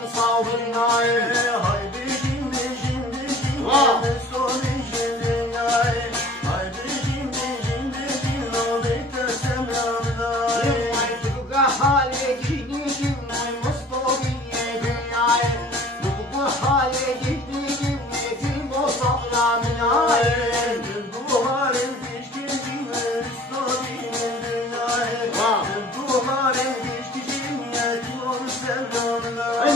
olun sabrınayım. Haydi şimdi Mustafa şimdi haydi şimdi olayım desem yanayım. Bu hale gideyim Mustafa dünyaya. Bu hale gideyim yetim o sabranayım. Bu halim pişkin Mustafa dünyaya. Bu halim pişkin yetim ol sevdanayım.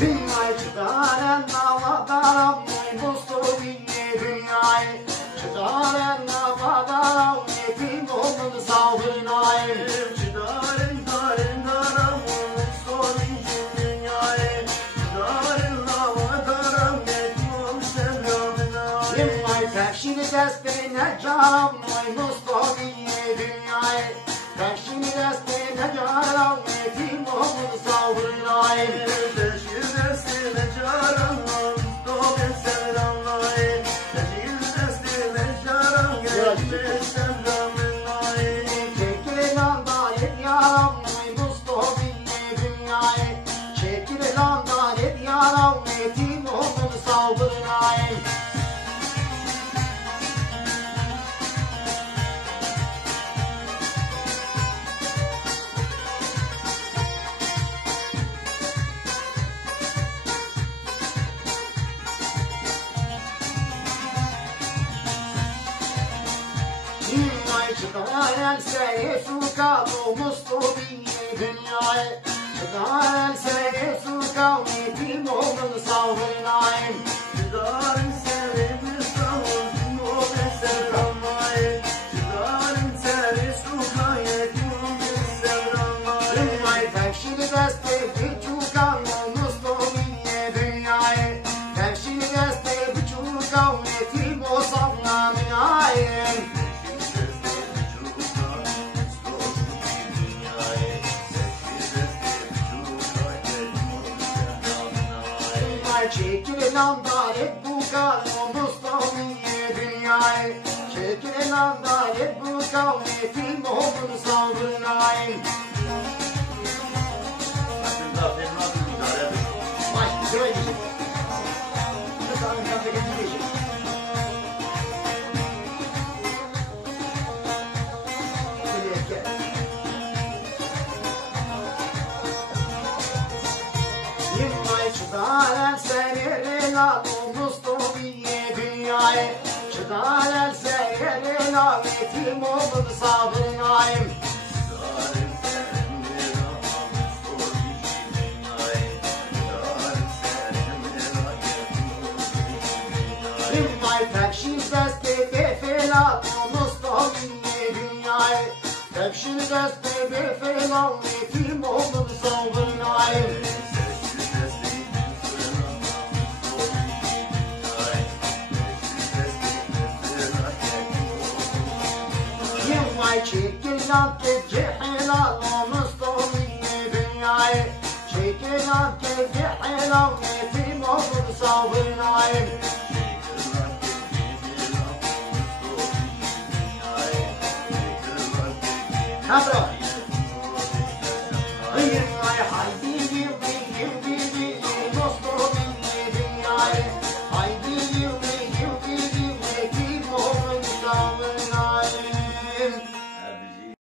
Dünyayı çıkaren navadarım Mustafa dünyayı çıkaren navadarım yetim olun sabrınayım. Tefşini desteğine canım Mustafa dünyayı tefşini desteğine canım yetim olun sabrınayım. Çekil landan et yaram Mustafa dünyayı çekil landan et yaram yetim olun sabrınayım. Çıkar elseye sukal Mustafa dünyaya çıkar elseye sukal yetim olun savrınayım. Tevşini deste bir çukal Mustafa dünyaya tevşini deste bir çukal yetim o savrınayım. Çekil landan et bu kanı Mustafa dünyayı çekil landan et bu kanı yetim olun sabrınayım. Baş güzel geçin. Çıkar elseye lan Mustafa dünyaya çıkar elseye lan yetim olun sabrınayım. Tevşin deste befelan Mustafa dünyaya tevşin deste befelan yetim olun sabrınayım. Çekil lan cehilan Mustafa dünyayı çekil lan cehilan yetim olun sabrınayım. Ha bravo.